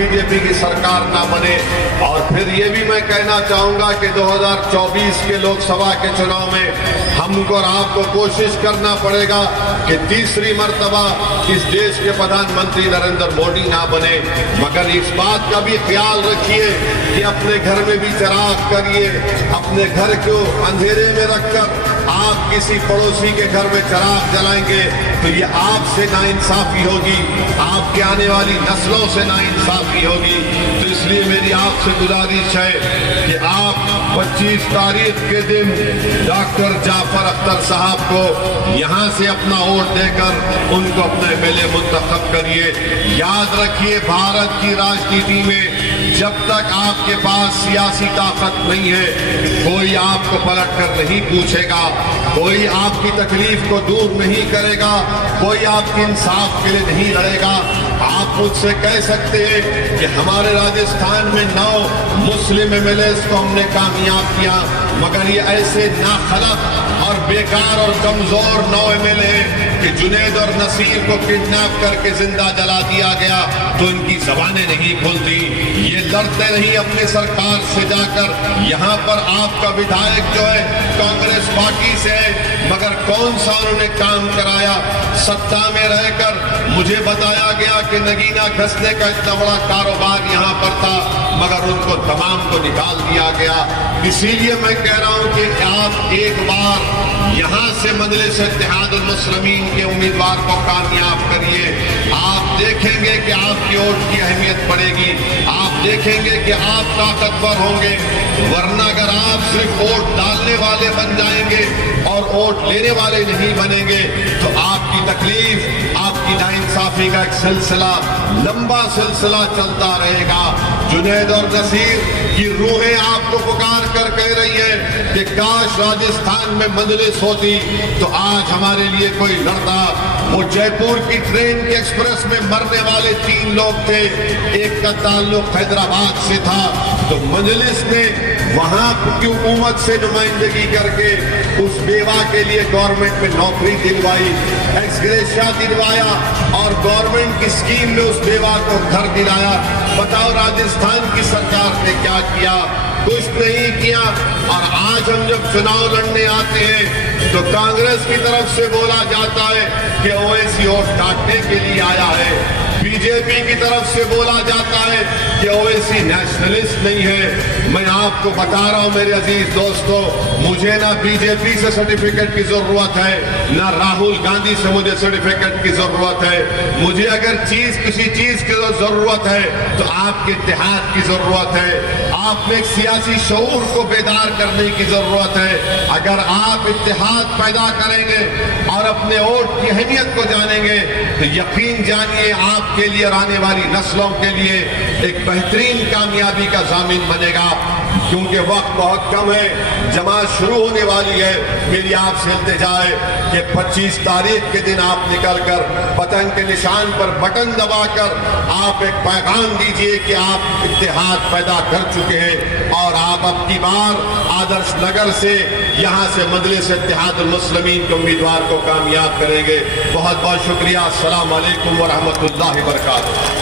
B J پی کی سرکار نہ بنے۔ اور پھر یہ بھی میں کہنا چاہوں گا کہ 2024 کے لوک سبھا کے چناؤ میں ہم کو اور آپ کو کوشش کرنا پڑے گا کہ تیسری مرتبہ اس دیش کے پردھان منتری نریندر مودی نہ بنے، مگر اس بات کا بھی خیال رکھیے کہ اپنے گھر میں بھی چراغ کریے۔ اپنے گھر کو اندھیرے میں رکھ کر آپ کسی پڑوسی کے گھر میں چراغ جلائیں گے تو یہ آپ سے ناانصافی ہوگی، آپ کے آنے والی نسلوں سے ناانصافی ہوگی۔ تو اس لیے میری آپ سے گزارش ہے کہ آپ 25 تاریخ کے دن ڈاکٹر جعفر اختر صاحب کو یہاں سے اپنا ووٹ دے کر ان کو اپنا MLA منتخب کریے۔ یاد رکھیے، بھارت کی راجنیتی میں جب تک آپ کے پاس سیاسی طاقت نہیں ہے، کوئی آپ کو پلٹ کر نہیں پوچھے گا، کوئی آپ کی تکلیف کو دور نہیں کرے گا، کوئی آپ کے انصاف کے لیے نہیں لڑے گا۔ آپ مجھ سے کہہ سکتے ہیں کہ ہمارے راجستھان میں 9 مسلم MLAs کو ہم نے کامیاب کیا، مگر یہ ایسے ناخلق اور بیکار اور کمزور 9 MLA ہیں کہ جنید اور نصیر کو کڈنیپ کر کے زندہ جلا دیا گیا تو ان کی زبانیں نہیں کھلتی، یہ لڑتے نہیں اپنے سرکار سے جا کر۔ یہاں پر آپ کا ودھائک جو ہے کانگریس پارٹی سے ہے، مگر کون سا انہوں نے کام کرایا؟ ستا میں رہ کر مجھے بتایا گیا کہ نگینہ گھسنے کا اتنا بڑا کاروبار یہاں پر تھا، مگر ان کو تمام کو نکال دیا گیا۔ اسی لیے میں کہہ رہا ہوں کہ آپ ایک بار یہاں سے مجلس اتحاد المسلمین کے امیدوار کو کامیاب کریے۔ آپ دیکھیں گے کہ آپ کی ووٹ کی اہمیت بڑھے گی، آپ دیکھیں گے کہ آپ طاقتور ہوں گے۔ ورنہ اگر آپ صرف ووٹ ڈالنے والے بن جائیں گے اور ووٹ لینے والے نہیں بنیں گے تو آپ کی تکلیف، آپ کی ناانصافی کا ایک سلسلہ، لمبا سلسلہ چلتا رہے گا۔ جنید اور نصیر کی روحیں آپ کو پکار کر کہہ رہی ہے کہ کاش راجستھان میں مجلس ہوتی تو آج ہمارے لیے کوئی لڑتا۔ وہ جے پور کی ٹرین کے ایکسپریس میں مرنے والے 3 لوگ تھے، ایک کا تعلق حیدرآباد سے تھا، تو مجلس نے وہاں کی حکومت سے نمائندگی کر کے اس بیوہ کے لیے گورنمنٹ میں نوکری دلوائی، ایکس گریشیا دلوایا اور گورنمنٹ کی اسکیم میں اس بیوہ کو گھر دلایا۔ بتاؤ راجستھان کی سرکار نے کیا کیا؟ کچھ نہیں کیا۔ اور آج ہم جب چناؤ لڑنے آتے ہیں تو کانگریس کی طرف سے بولا جاتا ہے کہ اویسی ووٹ کاٹنے کے لیے آیا ہے، بی جے پی کی طرف سے بولا جاتا ہے کہ اویسی نیشنلسٹ نہیں ہے۔ میں آپ کو بتا رہا ہوں میرے عزیز دوستو، مجھے نہ بی جے پی سے سرٹیفکیٹ کی ضرورت ہے، نہ راہل گاندھی سے مجھے سرٹیفکیٹ کی ضرورت ہے۔ مجھے اگر کسی چیز کی ضرورت ہے تو آپ کے اتحاد کی ضرورت ہے، آپ میں ایک سیاسی شعور کو بیدار کرنے کی ضرورت ہے۔ اگر آپ اتحاد پیدا کریں گے اور اپنے ووٹ کی اہمیت کو جانیں گے تو یقین جانیے آپ کے لیے اور آنے والی نسلوں کے لیے ایک بہترین کامیابی کا ضامن بنے گا۔ کیونکہ وقت بہت کم ہے، جماعت شروع ہونے والی ہے۔ میری آپ سے التجا ہے کہ 25 تاریخ کے دن آپ نکل کر پتنگ کے نشان پر بٹن دبا کر آپ ایک پیغام دیجئے کہ آپ اتحاد پیدا کر چکے ہیں اور آپ اب کی بار آدرش نگر سے یہاں سے مجلس اتحاد المسلمین کے امیدوار کو کامیاب کریں گے۔ بہت بہت شکریہ۔ السلام علیکم ورحمۃ اللہ وبرکاتہ۔